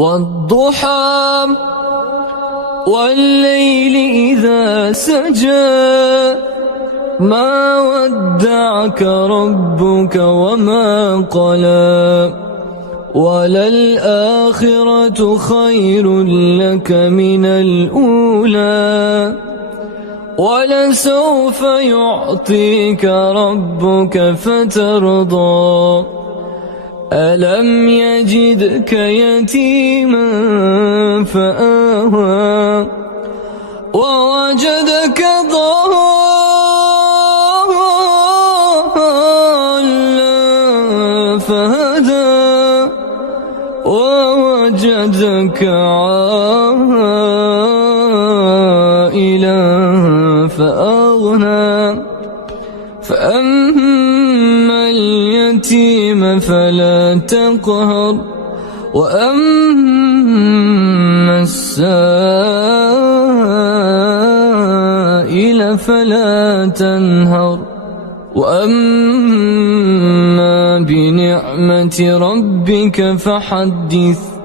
والضحى والليل إذا سجى ما ودعك ربك وما قلى وللآخرة خير لك من الأولى ولسوف يعطيك ربك فترضى ألم يجدك يتيما فآوى ووجدك ضالا فهدى ووجدك عائلا فأغنى فأما اليتيم فلا تقهر وأما السائل فلا تنهر وأما بنعمة ربك فحدث